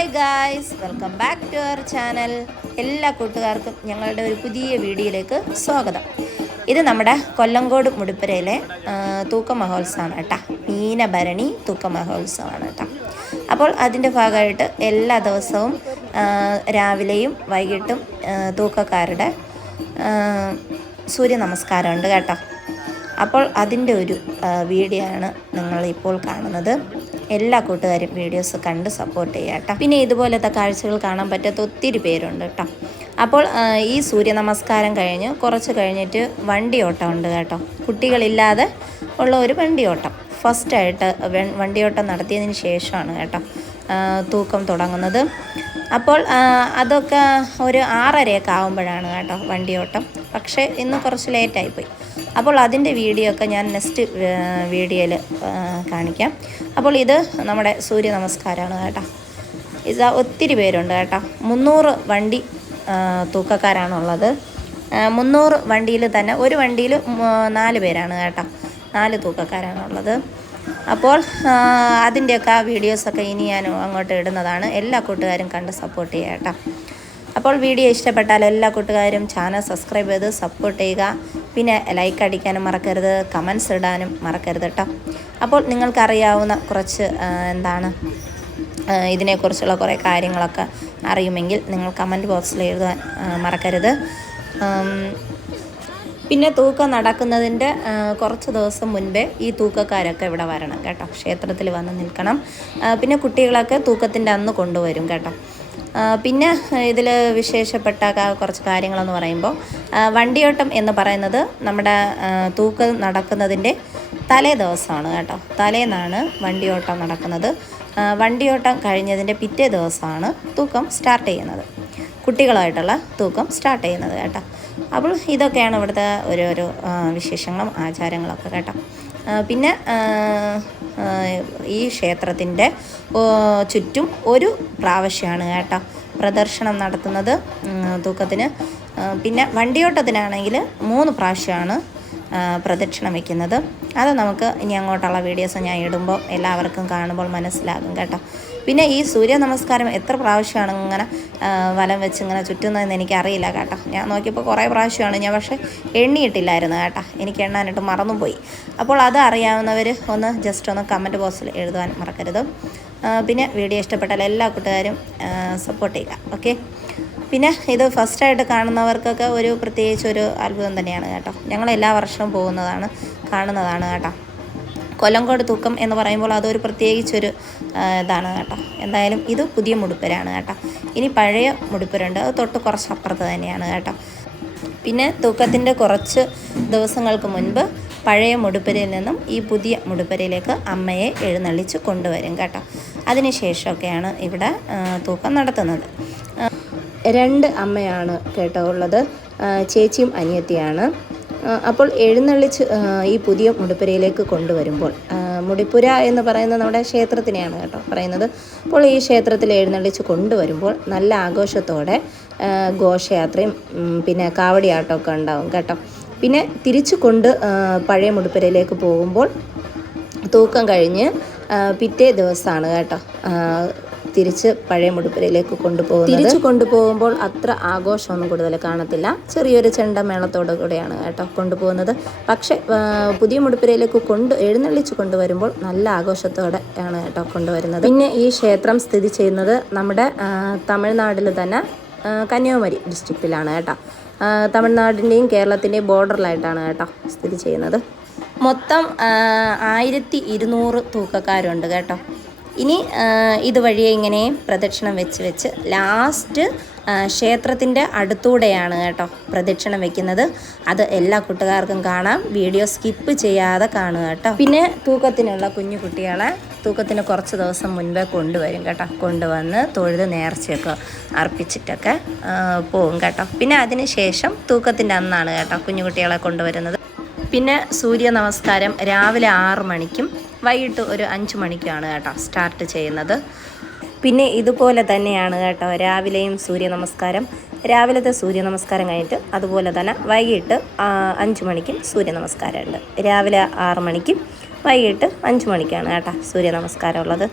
Hi guys, welcome back to our channel. എല്ലാ കൂട്ടുകാർക്കും ഞങ്ങളുടെ ഒരു പുതിയ വീഡിയോയിലേക്ക് സ്വാഗതം. ഇത് നമ്മുടെ കൊല്ലങ്കോട് മുടിപ്പുരയിലെ തൂക്ക മഹോത്സവമാണ് കേട്ടോ. മീനഭരണി തൂക്ക മഹോത്സവമാണ് കേട്ടോ. അപ്പോൾ അതിൻ്റെ ഭാഗമായിട്ട് എല്ലാ ദിവസവും രാവിലെയും വൈകിട്ടും തൂക്കക്കാരുടെ സൂര്യ നമസ്കാരമുണ്ട് കേട്ടോ. അപ്പോൾ അതിൻ്റെ ഒരു വീഡിയോ ആണ് നിങ്ങളിപ്പോൾ കാണുന്നത്. എല്ലാ കൂട്ടുകാരും വീഡിയോസ് കണ്ട് സപ്പോർട്ട് ചെയ്യുക കേട്ടോ. പിന്നെ ഇതുപോലത്തെ കാഴ്ചകൾ കാണാൻ പറ്റാത്ത ഒത്തിരി പേരുണ്ട് കേട്ടോ. അപ്പോൾ ഈ സൂര്യ നമസ്കാരം കഴിഞ്ഞ് കുറച്ച് കഴിഞ്ഞിട്ട് വണ്ടിയോട്ടം ഉണ്ട് കേട്ടോ. കുട്ടികളില്ലാതെ ഉള്ള ഒരു വണ്ടിയോട്ടം. ഫസ്റ്റായിട്ട് വണ്ടിയോട്ടം നടത്തിയതിന് ശേഷമാണ് കേട്ടോ തൂക്കം തുടങ്ങുന്നത്. അപ്പോൾ അതൊക്കെ ഒരു 6:30 ആകുമ്പോഴാണ് കേട്ടോ വണ്ടിയോട്ടം. പക്ഷേ ഇന്ന് കുറച്ച് ലേറ്റായിപ്പോയി. അപ്പോൾ അതിൻ്റെ വീഡിയോ ഒക്കെ ഞാൻ നെക്സ്റ്റ് വീഡിയോയിൽ കാണിക്കാം. അപ്പോൾ ഇത് നമ്മുടെ സൂര്യ നമസ്കാരമാണ് കേട്ടോ. ഇത് ഒത്തിരി പേരുണ്ട് കേട്ടോ. 300 വണ്ടി തൂക്കക്കാരാണുള്ളത്. 300 വണ്ടിയിൽ തന്നെ ഒരു വണ്ടിയിൽ 4 പേരാണ് കേട്ടോ. 4 തൂക്കക്കാരാണുള്ളത്. അപ്പോൾ അതിൻ്റെയൊക്കെ വീഡിയോസൊക്കെ ഇനി ഞാൻ അങ്ങോട്ട് ഇടുന്നതാണ്. എല്ലാ കൂട്ടുകാരും കണ്ട് സപ്പോർട്ട് ചെയ്യുക കേട്ടോ. അപ്പോൾ വീഡിയോ ഇഷ്ടപ്പെട്ടാൽ എല്ലാ കൂട്ടുകാരും ചാനൽ സബ്സ്ക്രൈബ് ചെയ്ത് സപ്പോർട്ട് ചെയ്യുക. പിന്നെ ലൈക്ക് അടിക്കാനും മറക്കരുത്, കമൻസ് ഇടാനും മറക്കരുത് കേട്ടോ. അപ്പോൾ നിങ്ങൾക്കറിയാവുന്ന കുറച്ച് ഇതിനെക്കുറിച്ചുള്ള കുറേ കാര്യങ്ങളൊക്കെ അറിയുമെങ്കിൽ നിങ്ങൾ കമൻറ്റ് ബോക്സിൽ എഴുതാൻ മറക്കരുത്. പിന്നെ തൂക്കം നടക്കുന്നതിൻ്റെ കുറച്ച് ദിവസം മുൻപേ ഈ തൂക്കക്കാരൊക്കെ ഇവിടെ വരണം കേട്ടോ. ക്ഷേത്രത്തിൽ വന്ന് നിൽക്കണം. പിന്നെ കുട്ടികളൊക്കെ തൂക്കത്തിൻ്റെ അന്ന് കൊണ്ടുവരും കേട്ടോ. പിന്നെ ഇതിൽ വിശേഷപ്പെട്ട കുറച്ച് കാര്യങ്ങളെന്ന് പറയുമ്പോൾ വണ്ടിയോട്ടം എന്ന് പറയുന്നത് നമ്മുടെ തൂക്കം നടക്കുന്നതിൻ്റെ തലേ ദിവസമാണ് കേട്ടോ. തലേന്നാണ് വണ്ടിയോട്ടം നടക്കുന്നത്. വണ്ടിയോട്ടം കഴിഞ്ഞതിൻ്റെ പിറ്റേ ദിവസമാണ് തൂക്കം സ്റ്റാർട്ട് ചെയ്യുന്നത്. കുട്ടികളായിട്ടുള്ള തൂക്കം സ്റ്റാർട്ട് ചെയ്യുന്നത് കേട്ടോ. അപ്പോൾ ഇതൊക്കെയാണ് ഇവിടുത്തെ ഓരോരോ വിശേഷങ്ങളും ആചാരങ്ങളൊക്കെ കേട്ടോ. പിന്നെ ഈ ക്ഷേത്രത്തിൻ്റെ ചുറ്റും ഒരു പ്രാവശ്യമാണ് കേട്ടോ പ്രദർശനം നടത്തുന്നത് തൂക്കത്തിന്. പിന്നെ വണ്ടിയോട്ടത്തിനാണെങ്കിൽ 3 പ്രാവശ്യമാണ് പ്രദക്ഷിണം വയ്ക്കുന്നത്. അത് നമുക്ക് ഇനി അങ്ങോട്ടുള്ള വീഡിയോസ് ഞാൻ ഇടുമ്പോൾ എല്ലാവർക്കും കാണുമ്പോൾ മനസ്സിലാകും കേട്ടോ. പിന്നെ ഈ സൂര്യ നമസ്കാരം എത്ര പ്രാവശ്യമാണ് ഇങ്ങനെ വലം വെച്ച് ഇങ്ങനെ ചുറ്റുന്നതെന്ന് എനിക്കറിയില്ല കേട്ടോ. ഞാൻ നോക്കിയപ്പോൾ കുറേ പ്രാവശ്യമാണ്. ഞാൻ പക്ഷേ എണ്ണിയിട്ടില്ലായിരുന്നു കേട്ടോ. എനിക്ക് എണ്ണാനായിട്ട് മറന്നുപോയി. അപ്പോൾ അത് അറിയാവുന്നവർ ജസ്റ്റ് ഒന്ന് കമൻറ്റ് ബോക്സിൽ എഴുതാൻ മറക്കരുത്. പിന്നെ വീഡിയോ ഇഷ്ടപ്പെട്ടാൽ എല്ലാ കൂട്ടുകാരും സപ്പോർട്ട് ചെയ്യുക. ഓക്കെ. പിന്നെ ഇത് ഫസ്റ്റായിട്ട് കാണുന്നവർക്കൊക്കെ ഒരു പ്രത്യേകിച്ച് ഒരു അത്ഭുതം തന്നെയാണ് കേട്ടോ. ഞങ്ങൾ എല്ലാ വർഷവും കാണുന്നതാണ് കേട്ടോ. കൊല്ലങ്കോട് തൂക്കം എന്ന് പറയുമ്പോൾ അതൊരു പ്രത്യേകിച്ചൊരു ഇതാണ് കേട്ടോ. എന്തായാലും ഇത് പുതിയ മുടിപ്പുരയാണ് കേട്ടോ. ഇനി പഴയ മുടിപ്പുരയുണ്ട്, അത് തൊട്ട് കുറച്ച് അപ്പുറത്ത് തന്നെയാണ് കേട്ടോ. പിന്നെ തൂക്കത്തിൻ്റെ കുറച്ച് ദിവസങ്ങൾക്ക് മുൻപ് പഴയ മുടിപ്പുരയിൽ നിന്നും ഈ പുതിയ മുടിപ്പുരയിലേക്ക് അമ്മയെ എഴുന്നള്ളിച്ച് കൊണ്ടുവരും കേട്ടോ. അതിന് ശേഷമൊക്കെയാണ് ഇവിടെ തൂക്കം നടത്തുന്നത്. 2 അമ്മയാണ് കേട്ടോ ഉള്ളത്. ചേച്ചിയും അനിയത്തിയാണ്. അപ്പോൾ എഴുന്നള്ളിച്ച് ഈ പുതിയ മുടിപ്പുരയിലേക്ക് കൊണ്ടുവരുമ്പോൾ, മുടിപ്പുര എന്ന് പറയുന്നത് നമ്മുടെ ക്ഷേത്രത്തിനെയാണ് കേട്ടോ പറയുന്നത്. അപ്പോൾ ഈ ക്ഷേത്രത്തിൽ എഴുന്നള്ളിച്ച് കൊണ്ടുവരുമ്പോൾ നല്ല ആഘോഷത്തോടെ ഘോഷയാത്രയും പിന്നെ കാവടിയാട്ടമൊക്കെ ഉണ്ടാവും കേട്ടോ. പിന്നെ തിരിച്ചു പഴയ മുടിപ്പുരയിലേക്ക് പോകുമ്പോൾ തൂക്കം കഴിഞ്ഞ് പിറ്റേ ദിവസമാണ് കേട്ടോ തിരിച്ച് പഴയ മുടിപ്പുരയിലേക്ക് കൊണ്ടുപോകുമ്പോൾ അത്ര ആഘോഷമൊന്നും കൂടുതൽ കാണത്തില്ല. ചെറിയൊരു ചെണ്ടമേളത്തോടു കൂടെയാണ് കേട്ടോ കൊണ്ടുപോകുന്നത്. പക്ഷേ പുതിയ മുടിപ്പുരയിലേക്ക് എഴുന്നള്ളിച്ച് കൊണ്ടുവരുമ്പോൾ നല്ല ആഘോഷത്തോടെ ആണ് കേട്ടോ കൊണ്ടുവരുന്നത്. പിന്നെ ഈ ക്ഷേത്രം സ്ഥിതി ചെയ്യുന്നത് നമ്മുടെ തമിഴ്നാട്ടിൽ തന്നെ കന്യാകുമാരി ഡിസ്ട്രിക്റ്റിലാണ് കേട്ടോ. തമിഴ്നാടിൻ്റെയും കേരളത്തിൻ്റെയും ബോർഡറിലായിട്ടാണ് കേട്ടോ സ്ഥിതി ചെയ്യുന്നത്. മൊത്തം 1200 തൂക്കക്കാരുണ്ട് കേട്ടോ. ഇനി ഇതുവഴിയെ ഇങ്ങനെ പ്രദക്ഷിണം വെച്ച് ലാസ്റ്റ് ക്ഷേത്രത്തിൻ്റെ അടുത്തൂടെയാണ് കേട്ടോ പ്രദക്ഷിണം വെക്കുന്നത്. അത് എല്ലാ കൂട്ടുകാർക്കും കാണാം. വീഡിയോ സ്കിപ്പ് ചെയ്യാതെ കാണുക കേട്ടോ. പിന്നെ തൂക്കത്തിനുള്ള കുഞ്ഞു കുട്ടികളെ തൂക്കത്തിന് കുറച്ച് ദിവസം മുൻപേ കൊണ്ടുവരും കേട്ടോ. കൊണ്ടുവന്ന് തൊഴുത് നേർച്ചയൊക്കെ അർപ്പിച്ചിട്ടൊക്കെ പോകും കേട്ടോ. പിന്നെ അതിന് ശേഷം തൂക്കത്തിൻ്റെ അന്നാണ് കേട്ടോ കുഞ്ഞുകുട്ടികളെ കൊണ്ടുവരുന്നത്. പിന്നെ സൂര്യ നമസ്കാരം രാവിലെ 6 മണിക്കും വൈകിട്ട് ഒരു 5 മണിക്കുമാണ് കേട്ടോ സ്റ്റാർട്ട് ചെയ്യുന്നത്. പിന്നെ ഇതുപോലെ തന്നെയാണ് കേട്ടോ രാവിലെയും സൂര്യ നമസ്കാരം. രാവിലത്തെ സൂര്യ നമസ്കാരം കഴിഞ്ഞിട്ട് അതുപോലെ തന്നെ വൈകിട്ട് 5 മണിക്കും സൂര്യ നമസ്കാരമുണ്ട്. രാവിലെ 6 മണിക്കും വൈകിട്ട് 5 മണിക്കാണ് കേട്ടോ സൂര്യ നമസ്കാരം ഉള്ളത്.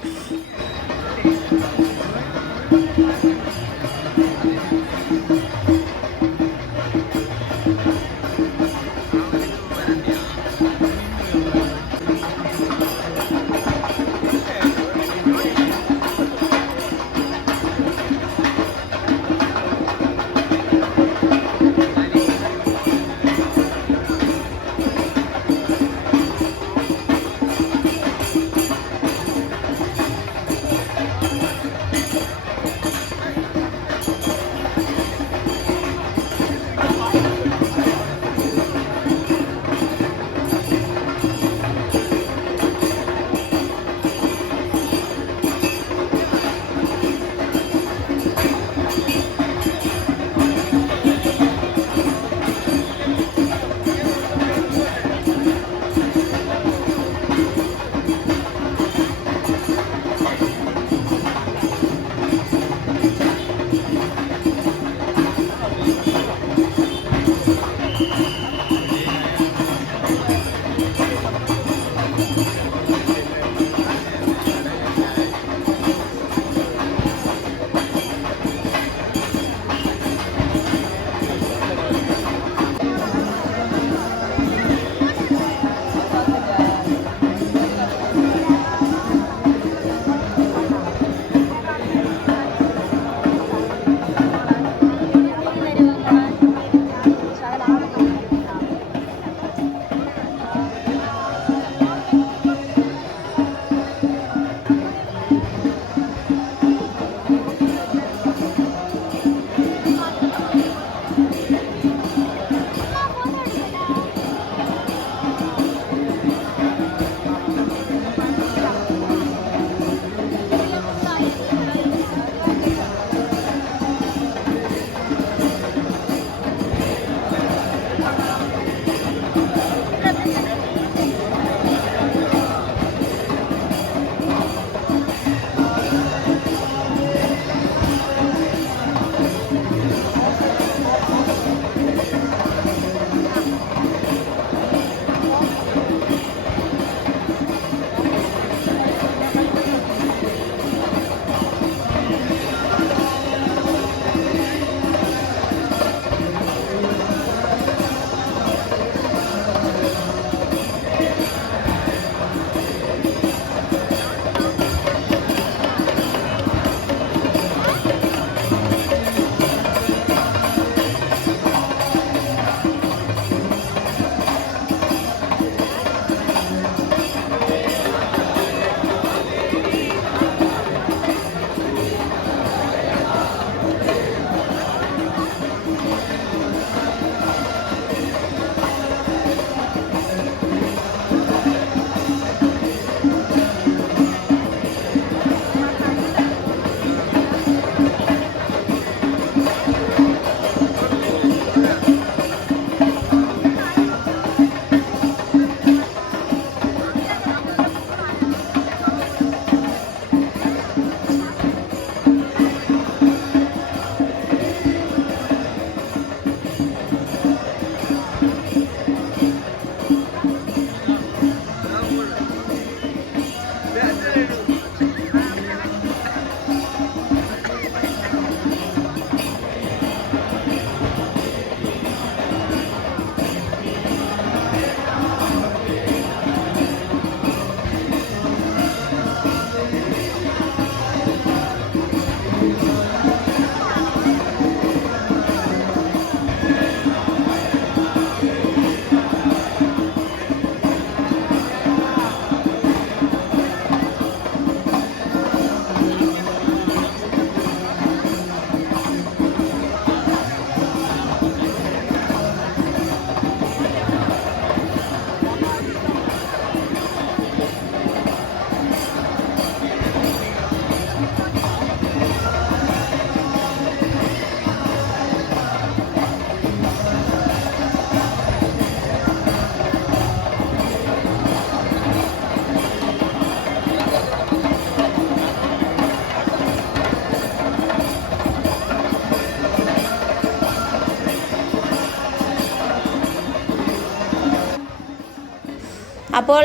അപ്പോൾ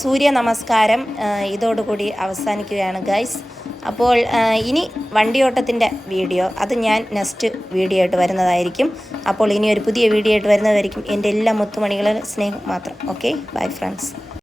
സൂര്യ നമസ്കാരം ഇതോടുകൂടി അവസാനിക്കുകയാണ് ഗൈസ്. അപ്പോൾ ഇനി വണ്ടിയോട്ടത്തിൻ്റെ വീഡിയോ അത് ഞാൻ നെക്സ്റ്റ് വീഡിയോ ആയിട്ട് വരുന്നതായിരിക്കും. അപ്പോൾ ഇനി ഒരു പുതിയ വീഡിയോ ആയിട്ട് വരുന്നതായിരിക്കും. എൻ്റെ എല്ലാ മുത്തുമണികളും സ്നേഹം മാത്രം. Okay, bye friends.